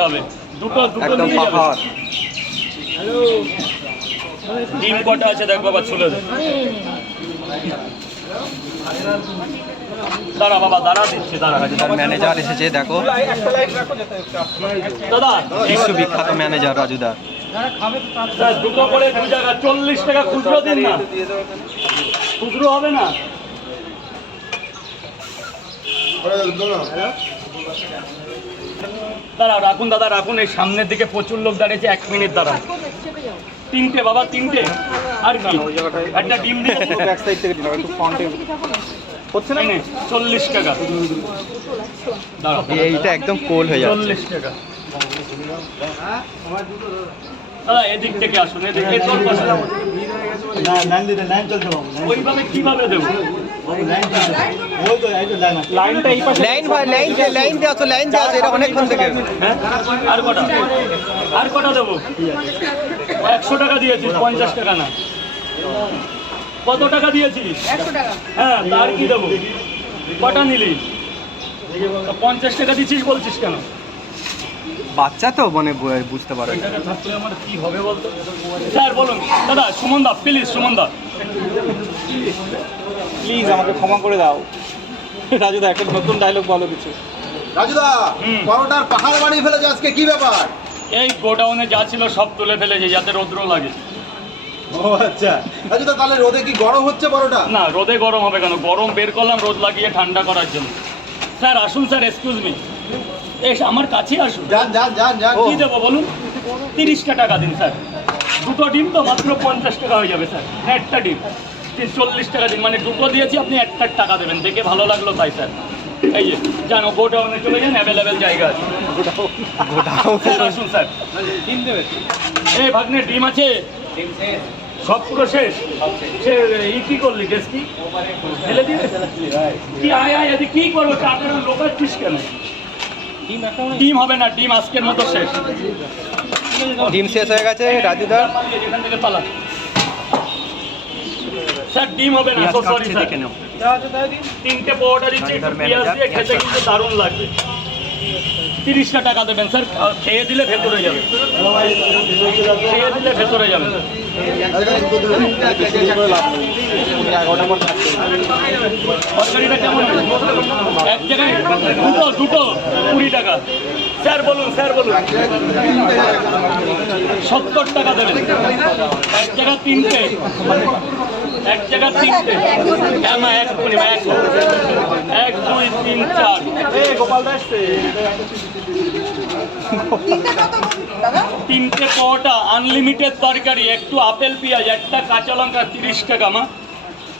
দুটো নিয়ে যাবে। ডিম কটা আছে দেখ বাবা, ছুলে দে। দাঁড়া বাবা, দাঁড়া দিচ্ছে, দাঁড়া। রাজুদার ম্যানেজার এসেছে, দেখো দাদা, বিশ্ববিখ্যাত ম্যানেজার রাজুদা। দুটো করে 2 জায়গা 40 টাকা খুচরো দিন না, খুচরো হবে না। দাঁড়া, রাখুন দাদা, রাখুন। এই সামনের দিকে প্রচুর লোক দাঁড়িয়েছে, 1 মিনিট দাঁড়া। 3টে বাবা, 3টে। আর কি একটা ডিম দিয়ে ব্যাক সাইড থেকে দিলাম, একটু ফ্রন্টে হচ্ছে না। 40 টাকা। দাঁড়া, এইটা একদম কোল হয়ে যাচ্ছে। 40 টাকা। দাদা এদিক থেকে আসুন, এদিকে তোর পাশে যাবো। ওইভাবে কিভাবে দেবো? লাইনটা এই পাশে, লাইন দেওয়া তো, লাইন দেওয়া আছে, এটা অনেকক্ষণ থেকে। হ্যাঁ, আর কটা দেবো? 100 টাকা দিয়েছিস, 50 টাকা না। কত টাকা দিয়েছিস? 100 টাকা। হ্যাঁ, আর কি দেবো? কটা নিলি? 50 টাকা দিচ্ছিস বলছিস কেন? বাচ্চা তো মানে বুঝতে পারে। আমার কি হবে বলতো? স্যার বলুন। দাদা, সুমন দা প্লিজ, সুমন দা প্লিজ আমাকে ক্ষমা করে দাও। রাজুদা একটা নতুন ডায়লগ বলো কিছু। রাজুদা, পরোটার পাহাড় বানিয়ে ফেলেছে আজকে, কি ব্যাপার? এই গোডাউনে যা ছিল সব তুলে ফেলেছে যাতে রৌদ্র লাগে। ও আচ্ছা রাজুদা, তাহলে রোদে কি গরম হচ্ছে পরোটা? না, রোদে গরম হবে কেন? গরম বের করলাম রোদ লাগিয়ে ঠান্ডা করার জন্য। স্যার আসুন, স্যার এক্সকিউজ মি, আমার কাছে আসুন। যান। কি দেবো বলুন? 30 টাকা দিন স্যার। দুটো ডিম তো মাত্র 50 টাকা হয়ে যাবে স্যার। একটা ডিম 40 টাকা দিন, মানে দুটো দিয়েছি, আপনি 1 টাকা দেবেন। দেখে ভালো লাগলো তাই স্যার। এই যে জানো, গোডাউনে চলে যান, অ্যাভেলেবেল জায়গা আছে। স্যার আসুন স্যার। ডিম দেবে? এই ভাগ্নে ডিম আছে? সব পুরো শেষ। সে কি করলি? গেস কি ফেলে দিয়ে কি? আয় এদিকে কি করবো? চারটা লোকাচ্ছিস কেন? ডিম হবে না, ডিম আজকের মতো শেষ। ডিম শেষ হয়ে গেছে রাজুদা। এখান থেকে পালা। স্যার ডিম হবে না, সো সরি স্যার। 3টে পরোটা দিচ্ছি, পেঁয়াজ দিয়ে খেতে কিন্তু দারুণ লাগবে। 30 টাকা দেবেন স্যার। খেয়ে দিলে ভেতরে যাবে, খেয়ে দিলে ভেতরে যাবে। তরকারিটা কেমন? এক জায়গায় দুটো 20 টাকা। স্যার বলুন, স্যার বলুন। 70 টাকা দেবেন। এক জায়গা 3টে, এক জায়গা 3টে। হ্যাঁ মা, 1 2 3 4। গোপাল দাস 3টে পরোটা, আনলিমিটেড তরকারি, একটু আপেল পেঁয়াজ, একটা কাঁচা লঙ্কা, 30 টাকা মা।